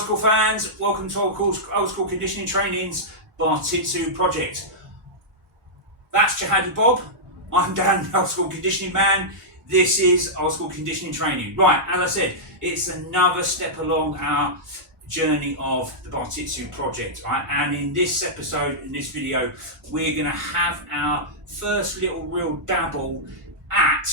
old school fans, welcome to old school conditioning training's Bartitsu Project. That's Jihadi Bob, I'm Dan, old school conditioning man. This is old school conditioning training. Right, as I said, it's another step along our journey of the Bartitsu Project, right? And in this episode, in this video, we're gonna have our first little real dabble at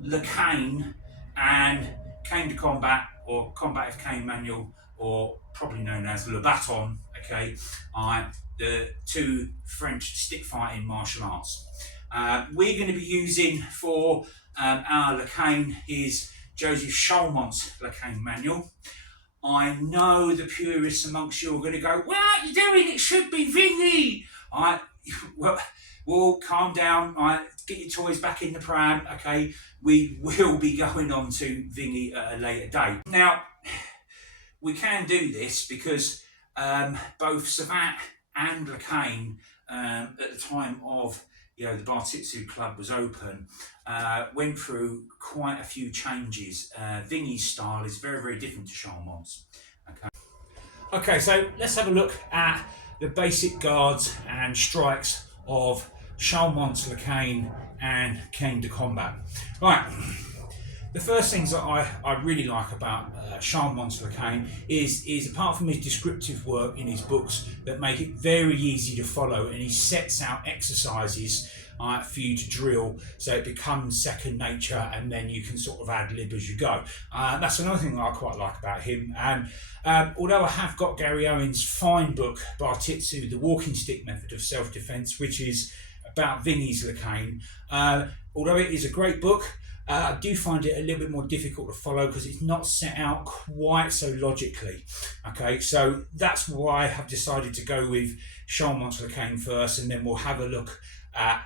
the Canne and Canne de Combat, or Combative Cane Manual, or probably known as Le Batton, okay? The two French stick fighting martial arts. We're going to be using for our Le Canne is Joseph Chalmont's Le Canne Manual. I know the purists amongst you are going to go, "What are you doing? It should be Vingy." Well, calm down. Get your toys back in the pram. Okay, we will be going on to Vingy at a later date. Now, we can do this because both Savate and Le Canne, at the time of the Bartitsu Club was open, went through quite a few changes. Vingy's style is very, very different to Chalmont's. Okay, so let's have a look at the basic guards and strikes of Chalmont's Le Canne and Canne de Combat. Right, the first things that I really like about Chalmont's Le Canne is apart from his descriptive work in his books that make it very easy to follow, and he sets out exercises for you to drill so it becomes second nature, and then you can sort of ad lib as you go. That's another thing that I quite like about him. And although I have got Gary Owen's fine book, Bartitsu, The Walking Stick Method of Self-Defense, which is about Vingy's Le Canne, although it is a great book, I do find it a little bit more difficult to follow because it's not set out quite so logically. Okay, so that's why I have decided to go with Chalmont's Le Canne first, and then we'll have a look at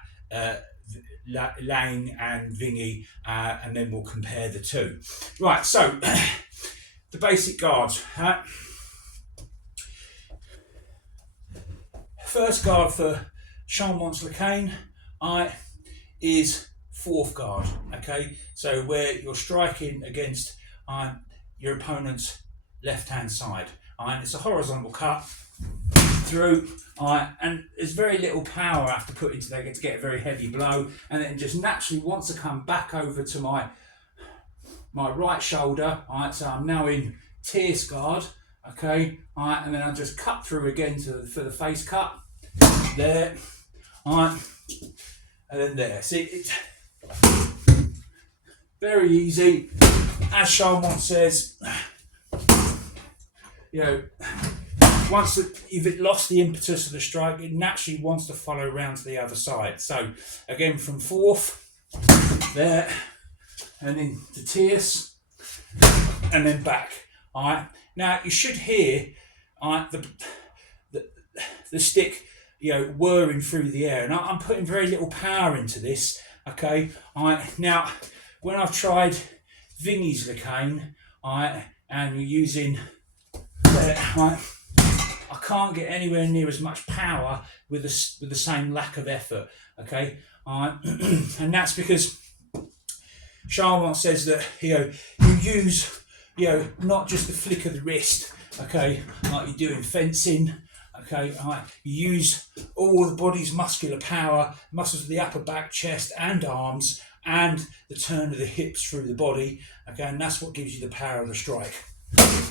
Lang and Vingy, and then we'll compare the two. Right, so the basic guards. First guard for Chalmont's Le Canne is fourth guard, okay? So where you're striking against your opponent's left-hand side. It's a horizontal cut through, and there's very little power I have to put into that to get a very heavy blow, and it just naturally wants to come back over to my right shoulder. So I'm now in tierce guard, okay? And then I just cut through again for the face cut there, and then there. See, it's very easy, as Chalmont says. Once you've lost the impetus of the strike, it naturally wants to follow round to the other side. So again, from fourth there, and then to tierce, and then back. Now you should hear the stick whirring through the air, and I'm putting very little power into this. Okay, now when I've tried Vingy's Le Canne, and you're using I can't get anywhere near as much power with the same lack of effort. Okay, and that's because Chalmont says that you use not just the flick of the wrist, okay, like you do in fencing. Okay, you use all the body's muscular power, muscles of the upper back, chest and arms, and the turn of the hips through the body. Okay, and that's what gives you the power of the strike.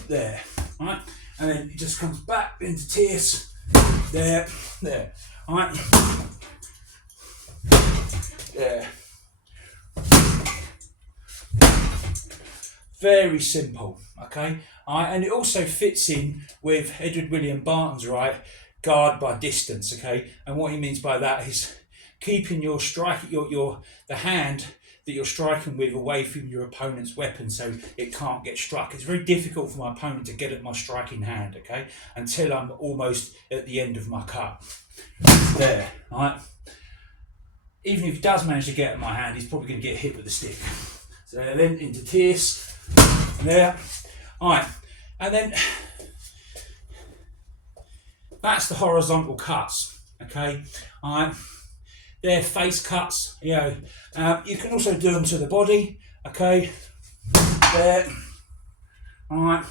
There, right? And then it just comes back into tierce. There, right? There. Very simple, okay? And it also fits in with Edward William Barton's guard by distance, okay? And what he means by that is keeping your strike, the hand that you're striking with away from your opponent's weapon so it can't get struck. It's very difficult for my opponent to get at my striking hand, okay? Until I'm almost at the end of my cut. There, right? Even if he does manage to get at my hand, he's probably going to get hit with the stick. So then into tierce. There, alright, and then that's the horizontal cuts, okay? They're face cuts, you can also do them to the body, okay? There, alright,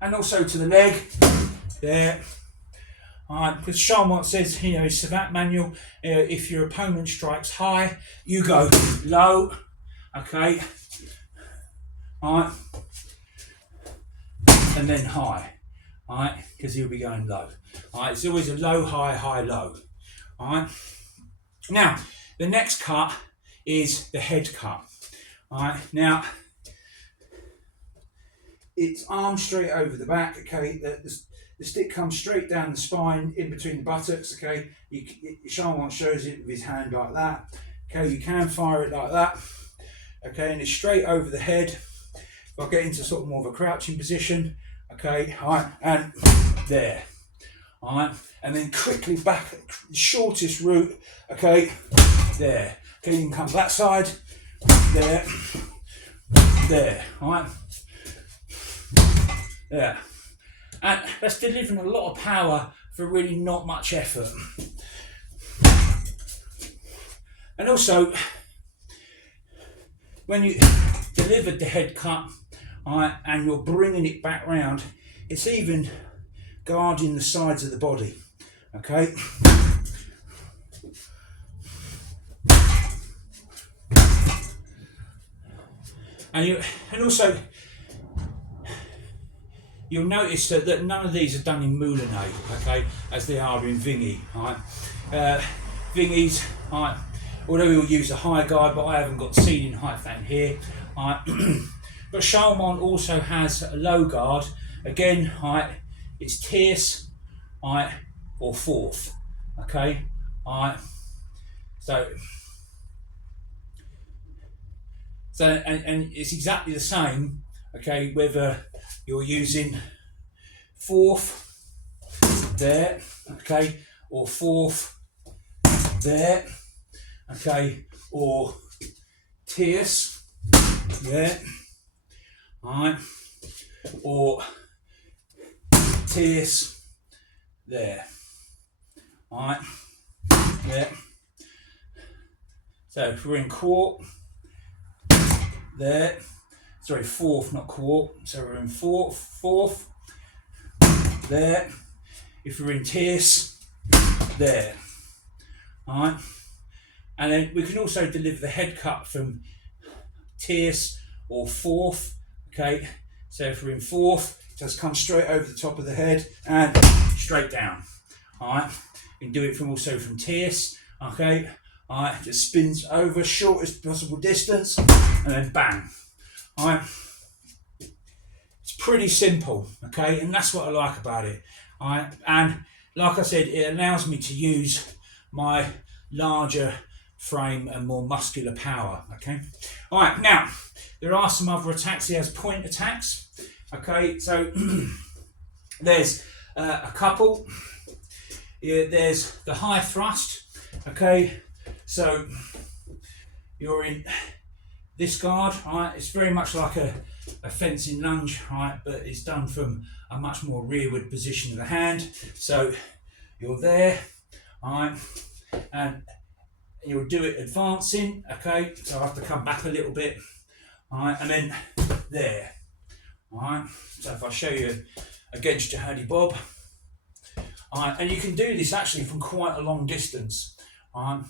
and also to the leg, there. Alright, because Charmant says, you know, Savate manual, if your opponent strikes high, you go low, okay, alright, and then high, alright, because he'll be going low. Alright, it's always a low, high, high, low. Alright. Now, the next cut is the head cut. Alright, now it's arm straight over the back, okay, the stick comes straight down the spine in between the buttocks, okay. Charmant shows it with his hand like that. Okay, you can fire it like that. Okay, and it's straight over the head. If I get into sort of more of a crouching position, okay, alright, and there. Alright, and then quickly back, shortest route, okay, there. Okay, you can come that side, there, there, alright, there. And that's delivering a lot of power for really not much effort. And also, when you delivered the head cut, alright, and you're bringing it back round, it's even guarding the sides of the body, okay? And also, you'll notice that none of these are done in moulinet, okay, as they are in vingi, right? Vingies, right, although we'll use a high guard, but I haven't got ceiling height fan here, right? But Charmant also has a low guard, again, right, it's tierce, right, or fourth, okay, right? So and it's exactly the same, okay, whether you're using fourth there, okay, or fourth there, okay, or tierce, yeah, alright, or tierce there, alright, yeah. So if we're in quart there, sorry, fourth, not quart, so we're in fourth there. If we're in tierce there, alright, and then we can also deliver the head cut from tierce or fourth, okay. So if we're in fourth, just come straight over the top of the head and straight down, alright. You can do it from also from tierce, okay. Alright, just spins over shortest possible distance and then bang. Alright. It's pretty simple, okay, and that's what I like about it. Alright, and like I said, it allows me to use my larger frame and more muscular power, okay. Alright, now there are some other attacks. He has point attacks, okay, so there's a couple. There's the high thrust, okay. So you're in this guard, right? It's very much like a fencing lunge, right? But it's done from a much more rearward position of the hand. So you're there, right? And you'll do it advancing, okay? So I have to come back a little bit, right? And then there, right? So if I show you against your Huddy Bob, right? And you can do this actually from quite a long distance, right?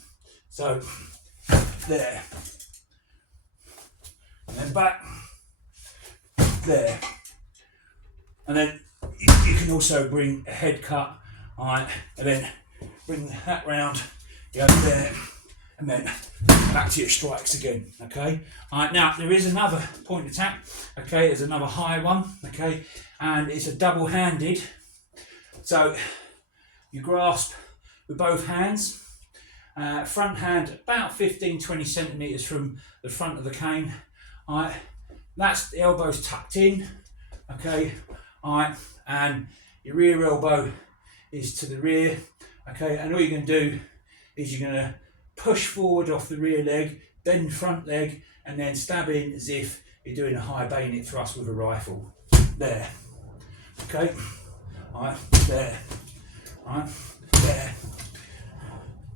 So there, and then back there, and then you can also bring a head cut, alright, and then bring that round, go there, and then back to your strikes again, okay. Alright, now there is another point attack, okay, there's another high one, okay, and it's a double-handed. So you grasp with both hands. Front hand about 15-20 centimetres from the front of the cane. Alright, that's the elbows tucked in, okay, alright, and your rear elbow is to the rear, okay, and all you're going to do is you're going to push forward off the rear leg, bend front leg, and then stab in as if you're doing a high bayonet thrust with a rifle. There, okay, alright, there, alright, there,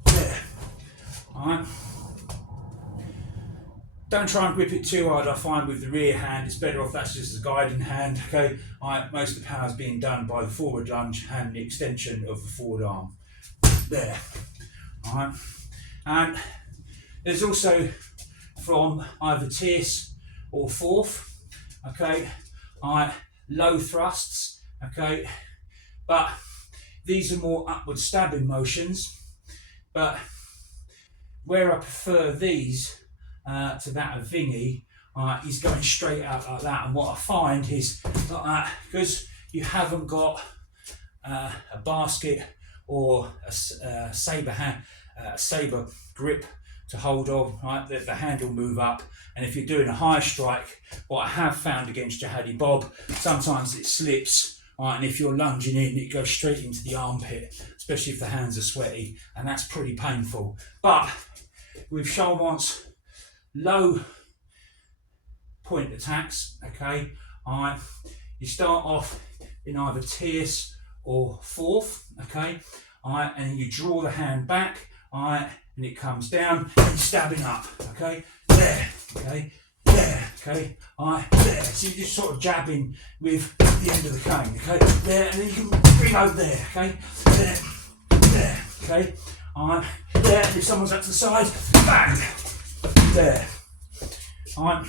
there. Alright. Don't try and grip it too hard. I find with the rear hand, it's better off that's just a guiding hand. Okay, most of the power is being done by the forward lunge and the extension of the forward arm. There. All right, and there's also from either tierce or fourth. Okay, low thrusts. Okay, but these are more upward stabbing motions. But where I prefer these to that of Vingy is going straight out like that. And what I find is like that, because you haven't got a basket or a saber grip to hold on, right? The hand will move up, and if you're doing a high strike, what I have found against jihadi bob, sometimes it slips, right? And if you're lunging in, it goes straight into the armpit, especially if the hands are sweaty, and that's pretty painful. But with Charmant's low point attacks, okay, you start off in either tierce or fourth, okay, and you draw the hand back, and it comes down and stabbing up, okay, there, okay, there, okay, there. So you're just sort of jabbing with the end of the cane, okay, there, and then you can bring over there, okay, there, there, okay, there, and if someone's up to the side, bang, there. Alright,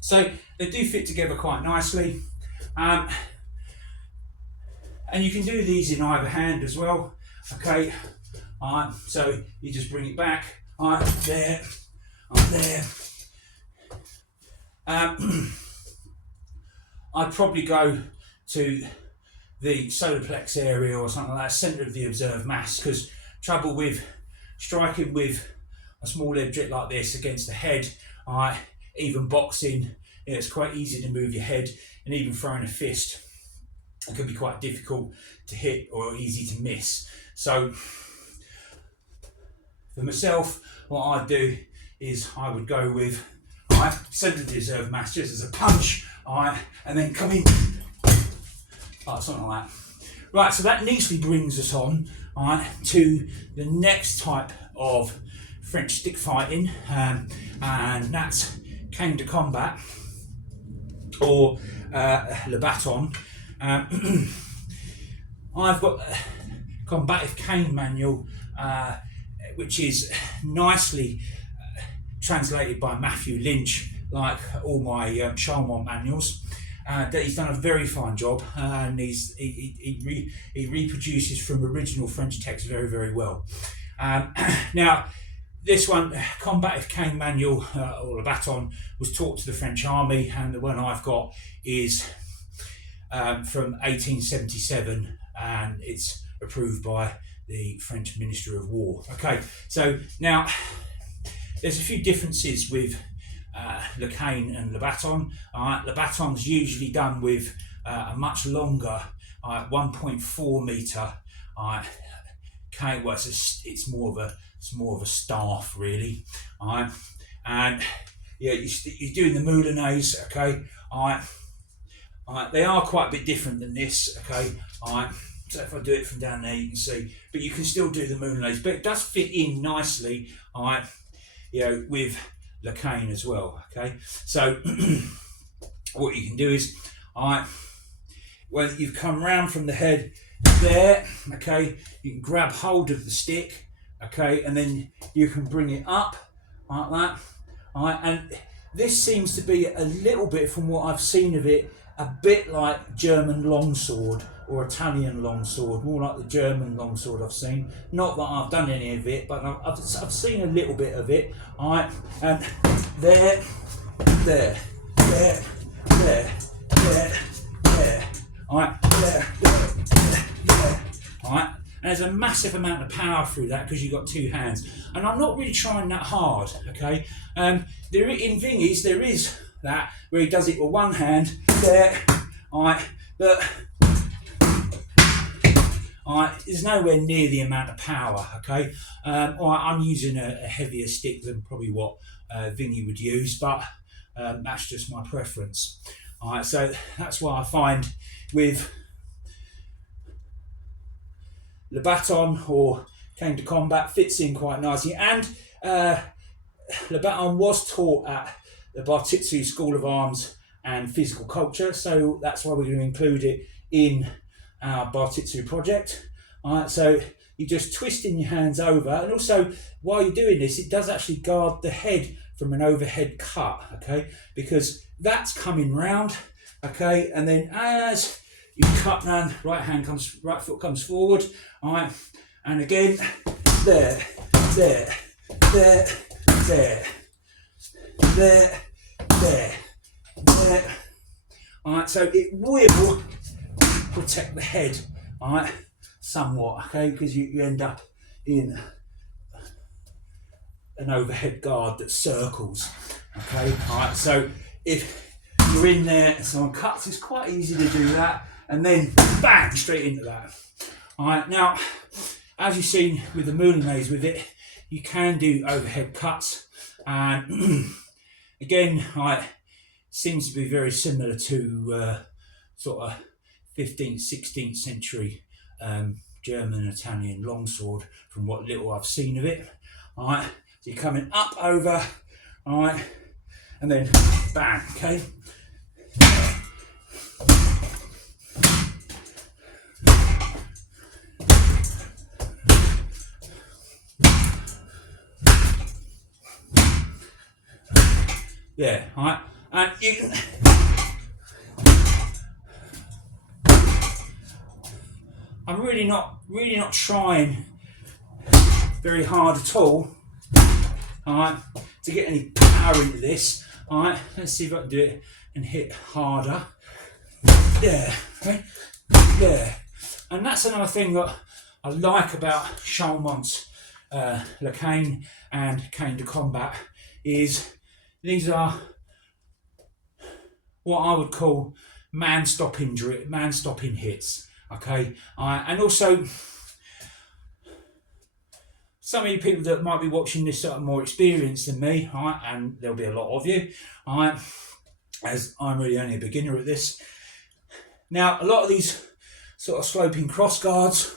so they do fit together quite nicely, and you can do these in either hand as well. Okay, so you just bring it back, there, there. I'd probably go to the solar plex area or something like that, centre of the observed mass, because trouble with striking with a small object like this against the head, even boxing, it's quite easy to move your head, and even throwing a fist, it can be quite difficult to hit or easy to miss. So for myself, what I'd do is I would go with centre of the observed mass just as a punch, and then come in, something like that. Right, so that neatly brings us on to the next type of French stick fighting, and that's Canne de combat, or le Batton. I've got a combative cane manual, which is nicely translated by Matthew Lynch, like all my Charmant manuals. He's done a very fine job, and he reproduces from original French text very, very well. Now, this one, Combative Cane Manual, or a Batton, was taught to the French Army, and the one I've got is from 1877, and it's approved by the French Minister of War. Okay, so now there's a few differences with le cane and le Batton. Le Batton's usually done with a much longer 1.4 metre cane. Well, it's more of a staff, really. And yeah, you're doing the moulinets, okay. They are quite a bit different than this, okay. So if I do it from down there, you can see, but you can still do the moulinets, but it does fit in nicely, with le cane as well, okay. So what you can do is, when you've come round from the head there, okay, you can grab hold of the stick, okay, and then you can bring it up like that. And this seems to be a little bit, from what I've seen of it, a bit like German longsword or Italian longsword, more like the German longsword I've seen. Not that I've done any of it, but I've seen a little bit of it. And there, there, there, there, there, there. And there's a massive amount of power through that because you've got two hands. And I'm not really trying that hard, okay? In Vingy's, there is that where he does it with one hand, there, but there's nowhere near the amount of power, okay? I'm using a heavier stick than probably what Vingy would use, but that's just my preference. So that's why I find with le Batton or Canne de combat fits in quite nicely, and Le Batton was taught at the Bartitsu School of Arms and Physical Culture, so that's why we're going to include it in our Bartitsu project. Alright, so you're just twisting your hands over, and also while you're doing this, it does actually guard the head from an overhead cut, okay, because that's coming round, okay, and then as you cut round, right foot comes forward, alright, and again, there, there, there, there, there, there, there. Alright, so it will protect the head, alright, somewhat, okay, because you end up in an overhead guard that circles, okay, alright, so if you're in there and someone cuts, it's quite easy to do that, and then bang, straight into that. Alright, now, as you've seen with the moulinets with it, you can do overhead cuts, and again, seems to be very similar to sort of 15th, 16th century German and Italian longsword from what little I've seen of it. Alright, so you're coming up over, alright, and then bang, okay. Yeah, alright, and you can, I'm really not trying very hard at all, alright, to get any power into this. Alright, let's see if I can do it and hit harder. Yeah, okay, yeah. And that's another thing that I like about Chalmont's Le Canne and Canne de Combat, is these are what I would call man-stopping hits, okay? And also, some of you people that might be watching this are more experienced than me, right? And there'll be a lot of you, right? As I'm really only a beginner at this. Now, a lot of these sort of sloping cross guards,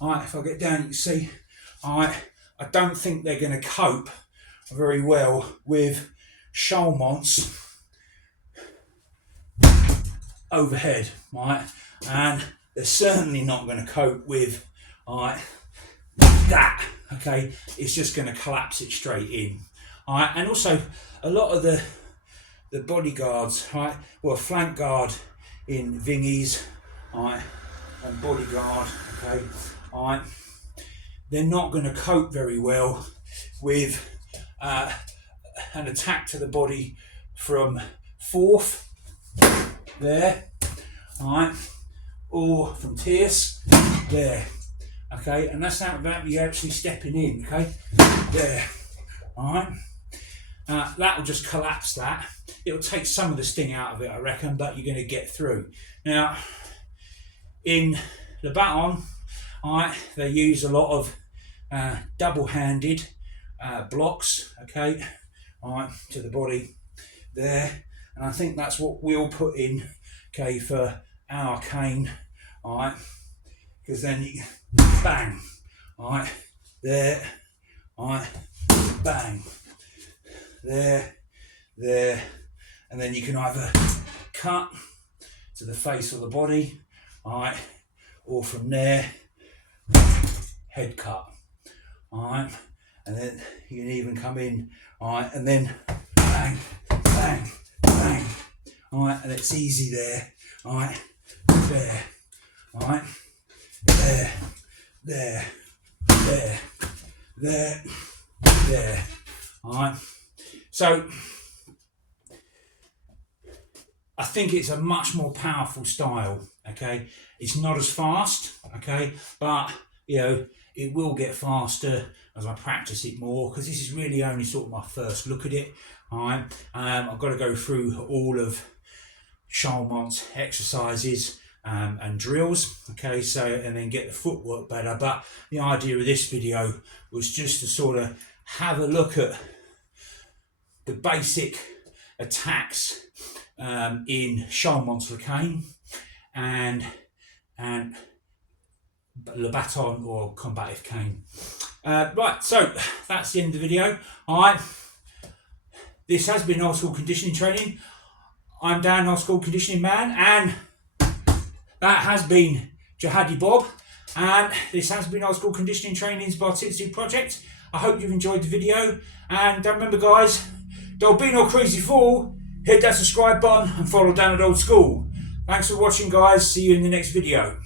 right, if I get down, you can see, right, I don't think they're going to cope very well with Chalmont's overhead, right? And they're certainly not going to cope with, right, that, okay? It's just going to collapse it straight in, all right? And also, a lot of the bodyguards, right, well, flank guard in Vingies, all right, and bodyguard, okay, all right, they're not going to cope very well with an attack to the body from fourth, there, all right, or from tierce, there, okay, and that's not about you actually stepping in, okay, there, all right. That will just collapse that. It'll take some of the sting out of it, I reckon, but you're going to get through. Now, in the Batton, they use a lot of double-handed blocks, okay, to the body there, and I think that's what we'll put in, okay, for our cane, because then you bang, there, bang. There, and then you can either cut to the face or the body, or from there, head cut, and then you can even come in, and then bang, bang, bang, and it's easy there, there, there, there, So I think it's a much more powerful style, okay? It's not as fast, okay? But, you know, it will get faster as I practice it more, because this is really only sort of my first look at it, I've got to go through all of Chalmont's exercises and drills, okay, so, and then get the footwork better. But the idea of this video was just to sort of have a look at the basic attacks in Chalmont's Le Canne and Le Batton or combative cane. Right, so that's the end of the video. All right, this has been Old School Conditioning Training. I'm Dan, Old School Conditioning Man, and that has been Jihadi Bob, and this has been Old School Conditioning Training's Bartitsu Project. I hope you've enjoyed the video, and don't remember guys, don't be no crazy fool, hit that subscribe button and follow Dan at Old School. Thanks for watching guys, see you in the next video.